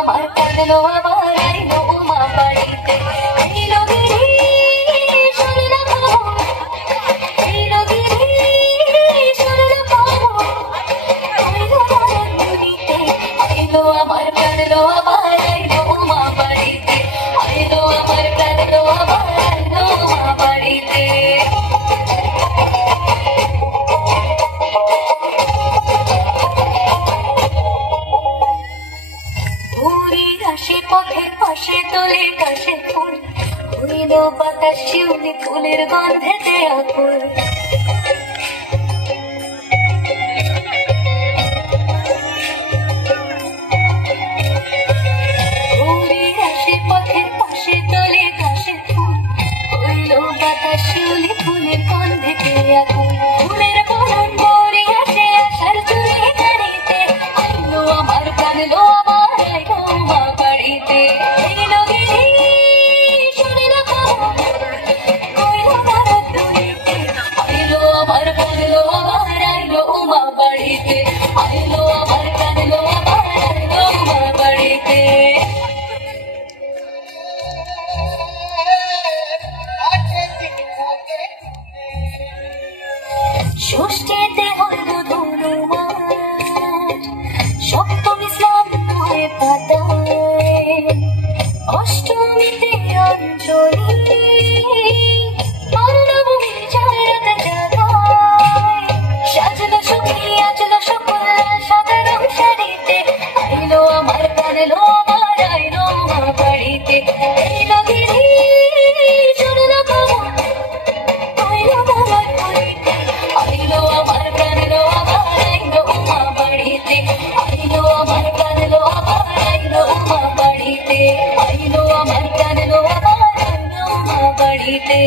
আমার কাঁদলো আমার আইলো উমা বাড়িতে আইলো গিরি শুনলো খবর আইলো গিরি শুনলো খবর আইলো আমার নদীতে আইলো আমার কাঁদলো আমার আইলো উমা বাড়িতে আইলো আমার কাঁদলো আমার আইলো উমা বাড়িতে আসে পথের পাশে তোলে গাছে ফুল উড়িল বাতাস শিউলি ফুলের গন্ধেতে আকুল আসে পথের পাশে তোলে গাছে ফুল উড়িল বাতাস শিউলি ফুলের গন্ধেতে আকুল ফুলের বরণ বরে আসে আশার চুরি গাড়িতে আইলো আমার কাঁদলো আমার আইলো মা বাড়িতে আইলো গিরি শুনলো খবর কইলো ভারত দুনিতে আইলো আমার কাঁদলো আমার আইলো মা বাড়িতে আইলো আমার কাঁদলো আমার আইলো মা বাড়িতে ষষ্ঠীতে হইল ধনুমাস সপ্তমী স্নান হয়ে পাতায় অষ্টমীতে অঞ্জলি আর নবমী জাগ্রত জাগায় সাজলো সখী আজলো সকল সাদা রং শাড়িতে আইলো আমার কাঁদলো আমার আইলো মা বাড়িতে আইলো গিরি শুনলো খবর আইলো আমার বাড়িতে আইলো আমার কাঁদলো আমার আইলো মা বাড়িতে আইলো আমার কাঁদলো আমার আইলো মা বাড়িতে আইলো আমার কাঁদলো আমার আইলো মা বাড়িতে